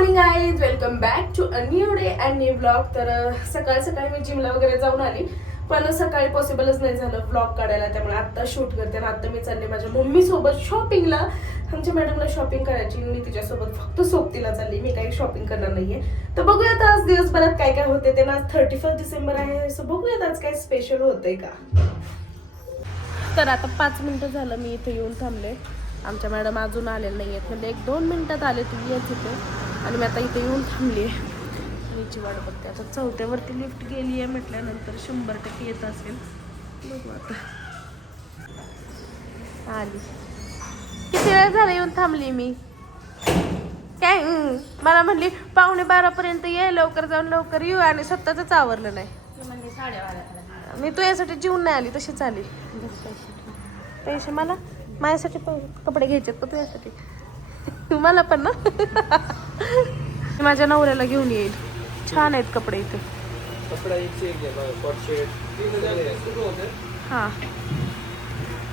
Morning guys, welcome back to a new day and new blog. तर सकाळी सकाळी मी जिमला वगैरे जाऊन आली, पण सकाळी पॉसिबलच नाही झालं ब्लॉग काढायला. त्यामुळे आत्ता शूट करते आणि आत्ता मी चालले माझ्या मम्मी सोबत शॉपिंगला. आमच्या मॅडमला शॉपिंग करायची, मी तिच्यासोबत फक्त सोबतीला चालली, मी काही शॉपिंग करणार नाहीये. तर बघूयात आज दिवसभरात काय काय होते ते ना. 31 डिसेंबर आहे, सो बघूयात आज काय स्पेशल होतंय का. तर आता 5 मिनिटं झालं मी इथे येऊन थांबले. आमच्या मॅडम अजून आलेल्या नाही आहेत, म्हणजे 1-2 मिनिटात आले तुम्ही येत होते आणि मी आता इथे येऊन थांबली आहे. मीची वाट बघते. आता 4थ्यावरती लिफ्ट गेली आहे म्हटल्यानंतर 100% येत असेल. बघू आता. आली. किती वेळ झाला येऊन थांबली मी. काय मला म्हणली 11:15पर्यंत ये, लवकर जाऊन लवकर येऊ, आणि स्वतःच आवरलं नाही. मी तुझ्यासाठी जीवन नाही आली, तशीच आली. पैसे मला माझ्यासाठी कपडे घ्यायचे का तुझ्यासाठी? मला पण ना. माझ्या नवऱ्याला घेऊन येईल, छान आहेत कपडे इथे. हां,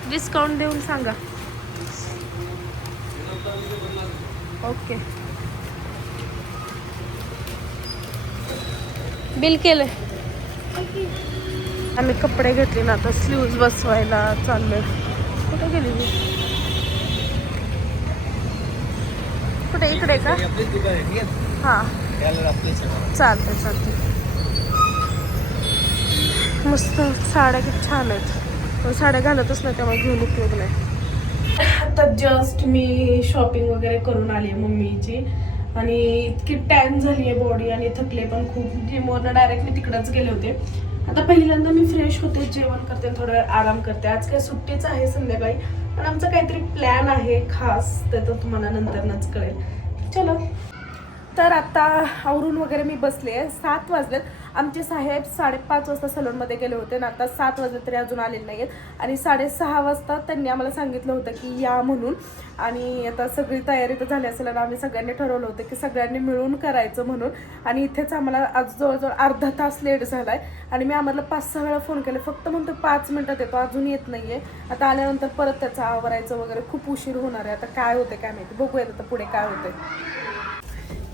डिस्काउंट देऊन सांगा. ओके, बिल केलंय. आम्ही कपडे घेतले ना, आता स्लीव्ज बसवायला चाललोय. कुठे गेली मी? कुठे? इकडे का? हां, चालतंय चालतंय. मस्त साड्या किती छान आहेत, पण साड्या घालतच नाही त्यामुळे घेऊन उपयोग नाही. आता जस्ट मी शॉपिंग वगैरे करून आली आहे मम्मीची, आणि इतकी टॅन झाली आहे बॉडी आणि थकले पण खूप. जिमवरनं डायरेक्ट मी तिकडंच गेले होते. आता पहिल्यांदा मी फ्रेश होते, जेवण करते, थोडा वेळ आराम करते. आज काय सुट्टीच आहे संध्याकाळी, पण आमचा काहीतरी प्लॅन आहे खास, ते तर तुम्हाला नंतरच कळेल. चलो. तर आता आवरून वगैरे मी बसले आहे. 7 वाजलेत. आमचे साहेब 5:30 वाजता सलूनमध्ये गेले होते आणि आता 7 वाजले तरी अजून आलेले नाही आहेत. आणि 6:30 वाजता त्यांनी आम्हाला सांगितलं होतं की या म्हणून. आणि आता सगळी तयारी तर झाली असेल आणि आम्ही सगळ्यांनी ठरवलं होतं की सगळ्यांनी मिळून करायचं म्हणून. आणि इथेच आम्हाला आज जवळजवळ अर्धा तास लेट झाला आहे. आणि मी आम्हाला 5-6 वेळा फोन केले, फक्त म्हणतो 5 मिनिटात येतो, अजून येत नाही आहे. आता आल्यानंतर परत त्याचं आवरायचं वगैरे खूप उशीर होणार आहे. आता काय होते काय माहिती, बघूयात आता पुढे काय होते.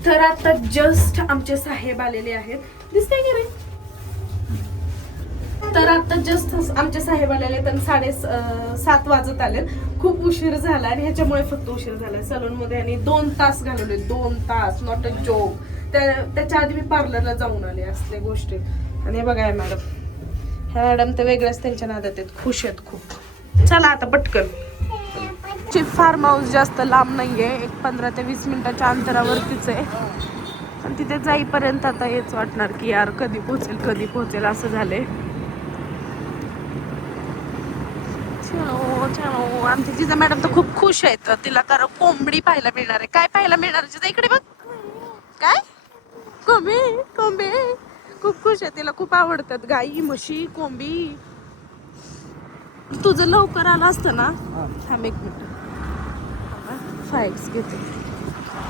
तर आता जस्ट आमचे साहेब आलेले आहेत, दिसतंय की नाही? तर आता जस्ट आमचे साहेब आलेले, तर 7:30 वाजत आले. खूप उशीर झाला आणि ह्याच्यामुळे फक्त उशीर झाला सलूनमध्ये. आणि 2 तास घालवले, 2 तास, नॉट अ जोक. त्याच्या आधी मी पार्लरला जाऊन आले असल्या गोष्टी. आणि हे बघा मॅडम, ह्या मॅडम तर वेगळ्याच त्यांच्या नादात आहेत, खुश आहेत खूप. चला आता पटकन. फार्म हाऊस जास्त लांब नाहीये, एक 15 ते 20 मिनिटाच्या अंतरावरतीच आहे. आणि तिथे जाईपर्यंत आता हेच वाटणार की यार कधी पोहोचेल असं झालंय. छान. आमची जिजा मॅडम तर खूप खुश आहेत, तिला कारण कोंबडी पाहायला मिळणार आहे. काय पाहायला मिळणार जिजा? इकडे बघ. काय? कोंबडी. खूप खुश आहे, तिला खूप आवडतात गाई, म्हशी, कोंबडी. तुझं लवकर आलं असतं ना. थांब 1 मिनिट, फाईल्स घेते.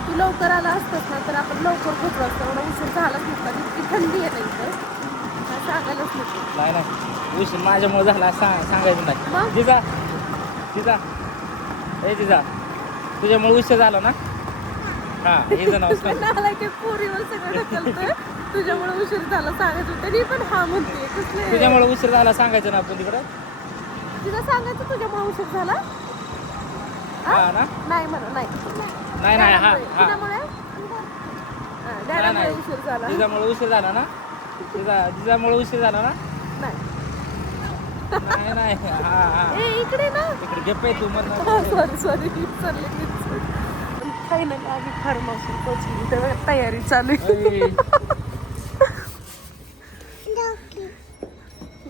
तू लवकर आला असतास ना तर आपण लवकर पोहोचलो असतो. एवढा उशीर झालाच नसता, इतकी थंडी आहे ना इथं, सांगायलाच नको. नाही उशीर माझ्यामुळे झाला सांगायचं नाही. जिजा तुझ्यामुळे उशीर झाला ना. हा, हे जण पोरीवर सगळं ढकलतोय. तुझ्यामुळे उशीर झाला सांगायचं, तरी पण हा म्हणते कसले. तुझ्यामुळे उशीर झाला सांगायचं ना आपण तिकडे. तिला सांगायचं तुझ्यामुळे उशीर झाला. हा ना. नाही म्हणा, नाही हा तिच्यामुळे नाही उशीर झाला. जिजामुळे उशीर झाला ना. जिजामुळे उशीर झाला ना. नाही ए इकडे ना, इकडे घेप तू म्हणून. सॉरी फायनली आम्ही फार्म हाऊस पोहोचली, तर तयारी चालू आहे.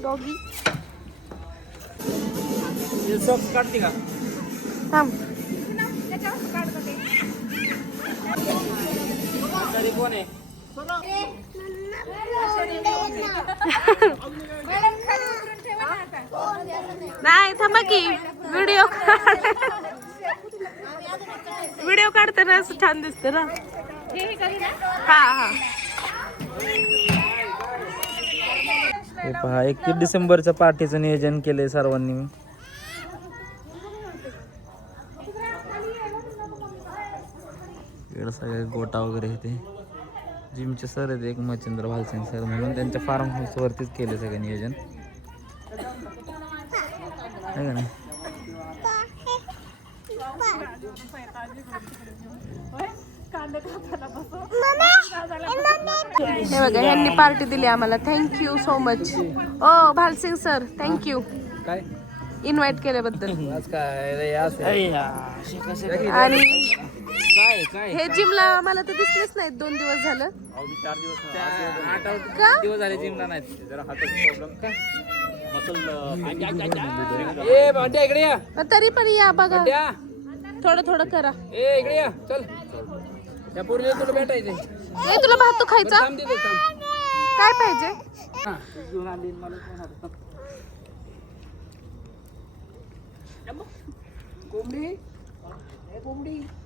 डॉगी सॉक्स काढते का? थांब. तरी कोण आहे? नाही थांबा की, व्हिडिओ काढताना असं छान दिसतं ना. हा. हे पहा, 21 डिसेंबरच्या पार्टीचं नियोजन केलंय सर्वांनी. इकडं सगळे गोटा वगैरे येते. जिमचे सर आहेत एक मच्छिंद्र भालसिंग सर म्हणून, त्यांच्या फार्म हाऊसवरतीच केले सगळं नियोजन आहे का नाही. हे बघा ह्यांनी पार्टी दिली आम्हाला. Thank you so much. ओ भालसिंग सर थँक्यू काय इन्व्हाइट केल्याबद्दल. आणि काय हे जिमला मला तर दिसलेच नाहीत 2 दिवस झालं. 4 दिवस का? दिवस झाले जिमला नाहीत. जरा हाताचा प्रॉब्लेम काय इकडे या. तरी पण या बघा, थोडं थोडं करा. इकडे या चल. त्या पोरीला तुला भेटायचंय. ए तुला भातू खायचा काय पाहिजे?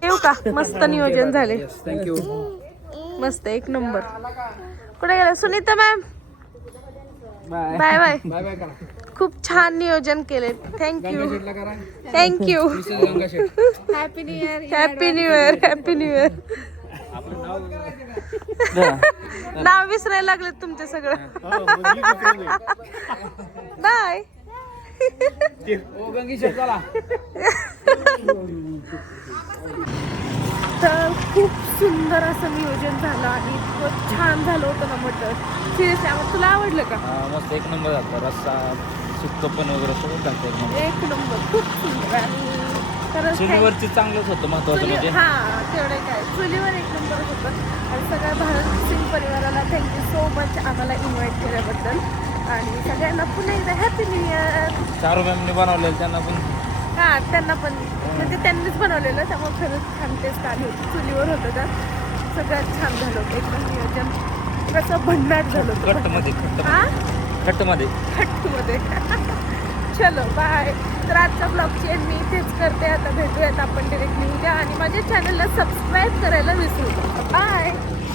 येऊ का? मस्त नियोजन झाले. थँक्यू. मस्त एक नंबर. कुठे गेला Sunita ma'am? Bye bye. Bye bye करा. खूप छान नियोजन केले. Thank you thank you. Happy new year. Happy new year. Happy new year. नाव विसरायला लागले तुमचे सगळं. बाय. तर खूप सुंदर असं नियोजन झालं आणि इतकं छान झालं होतं ना मटण. सिरियसली तुला आवडलं का? मस्त एक नंबर झाला. रस्सा सुक्क पण वगैरे सगळं घालतं एक नंबर. खूप सुंदर. आणि खरंच चुलीवरची चांगलंच होतं महत्वाचं म्हणजे. हा तेवढं काय चुलीवर एक नंबर होतं. आणि सगळ्या भारतसिंग परिवाराला थँक्यू सो मच आम्हाला इन्व्हाइट केल्याबद्दल. आणि सगळ्यांना पुन्हा एकदा हॅपी न्यू इयर. चारू मॅमने बनवलेलं त्यांना पण. हा त्यांना पण म्हणजे त्यांनीच बनवलेलं त्यामुळे खरंच छान टेस्ट आली होती. चुलीवर होतं तर सगळ्यात छान झालं होतं. एकदम नियोजन कसं भन्नाट झालं होतं. खट्टमध्ये हा खट्टमध्ये खट्टूमध्ये. चलो बाय. तर आजचा ब्लॉगची एंड मी इथेच करते. आता भेटूयात आपण डिरेक्टली उद्या. आणि माझ्या चॅनलला सबस्क्राईब करायला विसरू नका. बाय.